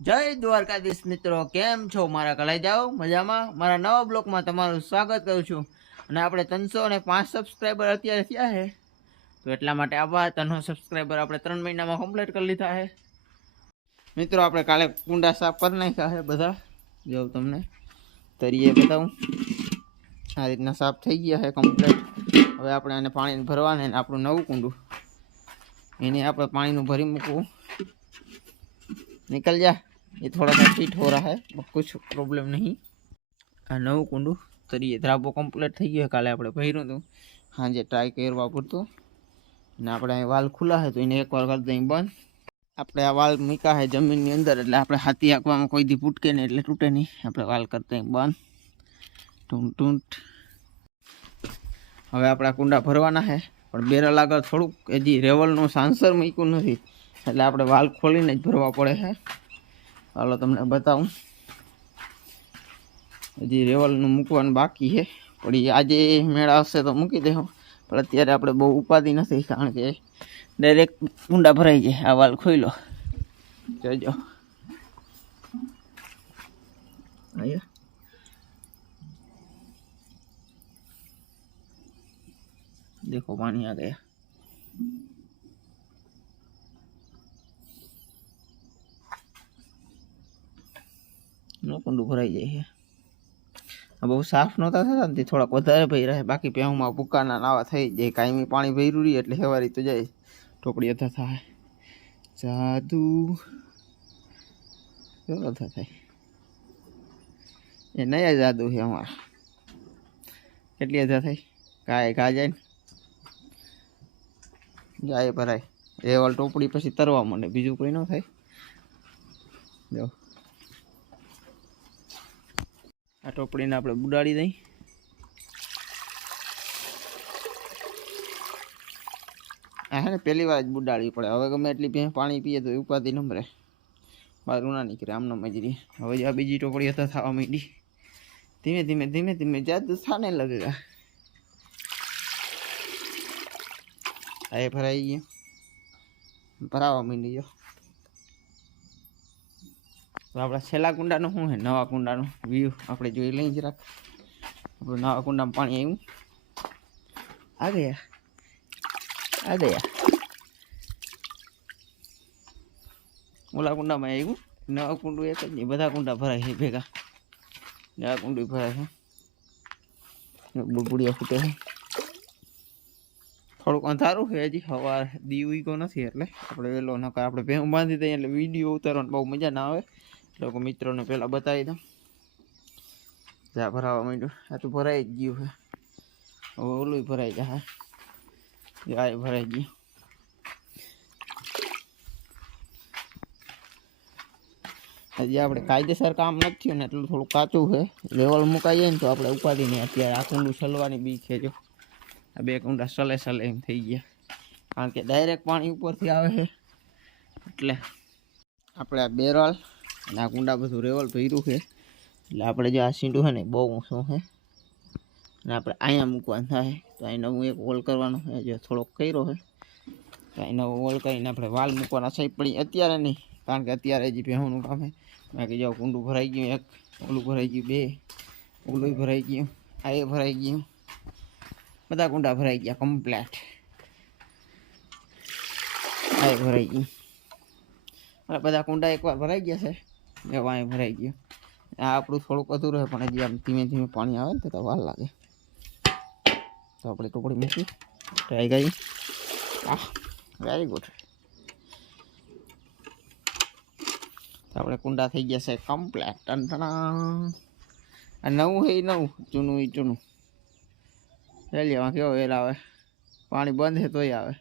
જય દ્વારકાધીશ મિત્રો, કેમ છો? મારા કલાઈ જાઓ મજામાં. મારા નવા બ્લોગમાં તમારું સ્વાગત કરું છું. અને આપણે 305 સબસ્ક્રાઈબર અત્યારે થયા છે, તો એટલા માટે આભાર. 300 સબસ્ક્રાઈબર આપણે 3 મહિનામાં કમ્પ્લીટ કરી લીધા છે. મિત્રો આપણે કાલે કુંડા સાફ કરી નાખ્યા છે બધા. જો તમને તરીએ બતાવું, આ રીતના સાફ થઈ ગયા છે કમ્પ્લીટ. હવે આપણે આને પાણી ભરવાને આપણું નવું કુંડું, એને આપણે પાણીનું ભરી મૂકવું. निकल जा, ये थोड़ा सा फिट हो रहा है, कुछ प्रॉब्लम नहीं. આ નવું કુંડું તરીએ ધ્રાબો કમ્પ્લીટ થઈ ગયો. કાલે આપણે ભર્યું હતું, સાંજે ટ્રાય કરવા પૂરતું. ને આપણે અહીં વાલ ખુલ્લા છે તો એને એકવાર કરી દઈએ બંધ. આપણે આ વાલ મૂક્યા છે જમીનની અંદર, એટલે આપણે હાથી હાંકવામાં કોઈ દી ફૂટકે નહીં, એટલે તૂટે નહીં. આપણે વાલ કરી દઈએ બંધ. ટૂંટ ટૂંટ. હવે આપણા કુંડા ભરવાના છે, પણ બેરલ આગળ થોડુંક હજી રેવલનું સાંસર મૂક્યું નથી, એટલે આપણે વાલ ખોલીને જ ભરવા પડે છે. ચાલો તમને બતાવું. હજી રેવલનું મૂકવાનું બાકી છે, પણ એ આજે મેળ આવશે તો મૂકી દેવું. પણ અત્યારે આપણે બહુ ઉપાધિ નથી, કારણ કે ડાયરેક્ટ કુંડા ભરાઈ જાય. આ વાલ ખોઈ લો, જોજો. देखो पानी आ गया. કુંડું ભરાઈ જાય છે. બહુ સાફ નહોતા થતા ને, થોડાક વધારે ભર્યા છે. બાકી પેહુમાં ભૂકાના નાવા થઈ જાય. કાયમી પાણી ભર્યું રહી એટલે સવારી તો જાય. ટોપડી હતા થાય જાદુ કેવો થાય એ નયા જાદુ છે અમારા. કેટલી હજાર થઈ કાય ઘા જાય ને જાય ભરાય. રેવલ ટોપડી પછી તરવા માંડે, બીજું કોઈ ન થાય. જો આ ટોપડીને આપણે બુડાડી દઈ. આ હે ને પહેલી વાર જ બુડાડવી પડે. હવે ગમે એટલી ભેં પાણી પીએ તો ઉપાધિ નંબરે મારું ના નીકળે, આમને મજરી. હવે આ બીજી ટોપડી હતા થવા માંડી. ધીમે ધીમે ધીમે ધીમે જાદુ થાને લગેગા. આ ભરાઈ ગયો, ભરાવા માંડી. જો તો આપણા છેલ્લા કુંડાનું શું છે, નવા કુંડાનું વ્યૂ આપણે જોઈ લઈએ જરાક. આપણું નવા કુંડામાં પાણી આવ્યું, આ ગયા. ઓલા કુંડામાં આવ્યું, નવા કુંડું એક જ નહીં, બધા કુંડા ભરાય છે ભેગા. નવા કુંડું ભરાય છે, બુડબુડિયા ફૂટે છે. થોડુંક અંધારું છે હજી, હવા દીવી કો નથી, એટલે આપણે વહેલો નકર આપણે ભેહું બાંધી દઈએ એટલે વિડીયો ઉતારવાની બહુ મજા ના આવે. લોકો મિત્રોને પહેલાં બતાવી દઉં. જ્યાં ભરાવા માંડ્યું, આ તો ભરાઈ જ ગયું છે. હવે ઓલું ભરાઈ જાય, આ ભરાઈ ગયું. હજી આપણે કાયદેસર કામ નથી થયું ને, એટલું થોડું કાચું છે. લેવલ મુકાઈ જાય ને તો આપણે ઉપાડી નહીં. અત્યારે આ કુંડું સલવાની બીક છે. જો આ બે કુંડા સલે એમ થઈ ગયા, કારણ કે ડાયરેક્ટ પાણી ઉપરથી આવે છે. એટલે આપણે આ બેરલ અને આ કુંડા બધું રેવલ ભર્યું છે. એટલે આપણે જે આ સીંડું છે ને બહુ ઊંચું છે, અને આપણે અહીંયા મૂકવાનું થાય. તો અહીં નવું એક વોલ કરવાનો છે, જે થોડોક કર્યો છે. તો અહીં નવો વોલ કરીને આપણે વાલ મૂકવાના છે. પણ અત્યારે નહીં, કારણ કે અત્યારે હજી ભેહુંનું કામ છે. બાકી જો કુંડું ભરાઈ ગયું, એક ઓલું ભરાઈ ગયું, બે ઓલું ભરાઈ ગયું, આ એ ભરાઈ ગયું. બધા કુંડા ભરાઈ ગયા કમ્પ્લેટ. આ એ ભરાઈ ગયું. બધા કુંડા એકવાર ભરાઈ ગયા છે, એવા અહીં ભરાઈ ગયું. આ આપણું થોડુંક અધૂરું રહે, પણ હજી આમ ધીમે ધીમે પાણી આવે ને તો વાર લાગે. તો આપણે ટોપડી મૂકી ટ્રાય ગઈ. Very good. તો આપણે કુંડા થઈ ગયા છે કમ્પ્લેટ. આ નવું છે એ નવું, જૂનું એ જૂનું. રેલીમાં કેવો એર આવે, પાણી બંધ છે તોય આવે,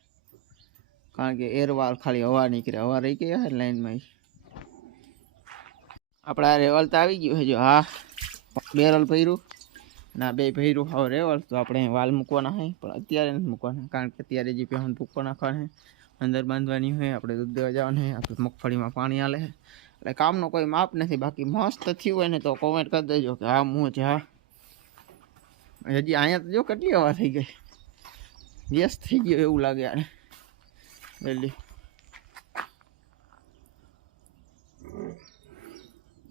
કારણ કે એરવાલ ખાલી હવા નીકળે. હવા રહી ગઈ હે લાઈનમાં. આપણે આ રેવલ તો આવી ગયું છે. જો હા બેરલ ભર્યું ના બે ભર્યું હવે રેવલ. તો આપણે વાલ મૂકવાના છે, પણ અત્યારે નથી મૂકવાના, કારણ કે અત્યારે જે પહેણ ભૂકો નાખવાના છે, અંદર બાંધવાની હોય. આપણે દૂધ દેવા જવાનું છે, આપણે મગફળીમાં પાણી હાલે છે. એટલે કામનો કોઈ માપ નથી. બાકી મસ્ત થયું હોય ને તો કોમેન્ટ કરી દેજો કે હા હું છે. હા હજી અહીંયા તો જો કેટલી હવા થઈ ગઈ, વ્યસ્ત થઈ ગયો એવું લાગે આને જલ્દી.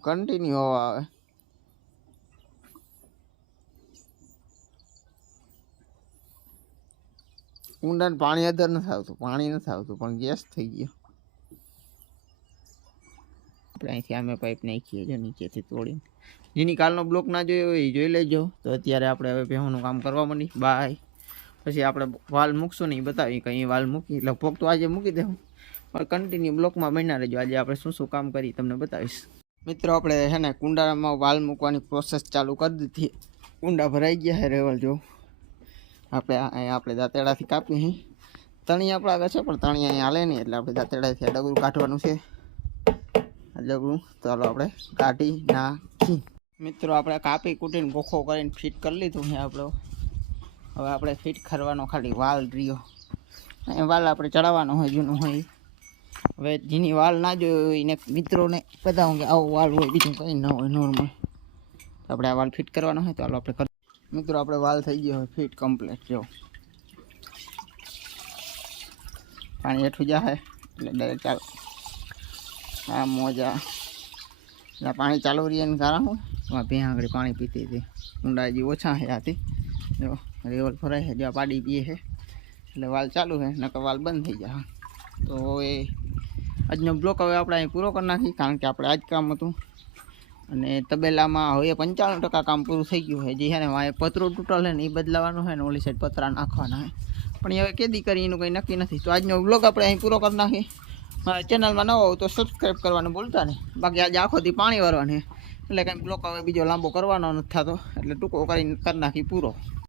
કન્ટિન્યુ હવા આવે. ઊંડાને પાણી અંદર નથી આવતું, પાણી નથી આવતું, પણ ગેસ થઈ ગયો. આપણે અહીંથી આમે પાઇપ નાખીએ જો નીચેથી તોડીને. જેની કાલનો બ્લોક ના જોયો હોય એ જોઈ લેજો. તો અત્યારે આપણે હવે ભેહોનું કામ કરવા માંડી. બાય. પછી આપણે વાલ મૂકશું ને એ બતાવી કંઈ વાલ મૂકી લગભગ તો આજે મૂકી દેવું, પણ કન્ટિન્યુ બ્લોકમાં બન્યા રહેજો. આજે આપણે શું શું કામ કરી તમને બતાવીશ. મિત્રો આપણે છે ને કુંડામાં વાલ મૂકવાની પ્રોસેસ ચાલુ કરી દીધી. કુંડા ભરાઈ ગયા છે રેવલ જો. આપણે દાંતેડાથી કાપી તણી આપણા આગળ છે, પણ તણી અહીંયા હાલે નહીં, એટલે આપણે દાંતેડાથી ડગરું કાઢવાનું છે. ડગરું ચાલો આપણે કાઢી નાખી. મિત્રો આપણે કાપી કૂટીને ગોખો કરીને ફિટ કરી લીધું છે આપણો. હવે આપણે ફિટ કરવાનો ખાલી વાલ રહ્યો. એ વાલ આપણે ચડાવવાનો હોય જૂનું હોય. હવે જેની વાલ ના જોયો હોય એને મિત્રોને બતાવું કે આવો વાલ હોય, બીજું કંઈ ના હોય નોર્મલ. આપણે આ વાલ ફિટ કરવાનો હોય તો ચાલો આપણે કરી. મિત્રો આપણે વાલ થઈ ગયો હોય ફિટ કમ્પ્લીટ. જો પાણી હેઠું જાય એટલે ડાયરેક્ટ ચાલો. હા મોજા પાણી ચાલુ રહીએ ને કારણ હું એમાં ભેં આગળ પાણી પીતી હતી. ઊંડા હજી ઓછા છે આથી. જો રેવલ ફરાય છે, જો પાડી પીએ છે એટલે વાલ ચાલુ છે, નકર વાલ બંધ થઈ જાય. તો એ આજનો બ્લોક હવે આપણે અહીં પૂરો કરી નાખી, કારણ કે આપણે આજ કામ હતું. અને તબેલામાં હવે 95% કામ પૂરું થઈ ગયું છે. જે છે ને વાંએ પતરું તૂટલ છે ને એ બદલાવાનું છે ને ઓલી સાઈડ પતરા નાખવાના છે, પણ હવે કેદી કરી એનું કંઈ નક્કી નથી. તો આજનો બ્લોગ આપણે અહીં પૂરો કરી નાખી. ચેનલમાં નવો હોવ તો સબસ્ક્રાઈબ કરવાનું ભૂલતા નહીં. બાકી આજે આખોથી પાણી વારવાની એટલે કંઈ બ્લોક હવે બીજો લાંબો કરવાનો નથી થતો, એટલે ટૂંકો કરીને કરી નાખી પૂરો.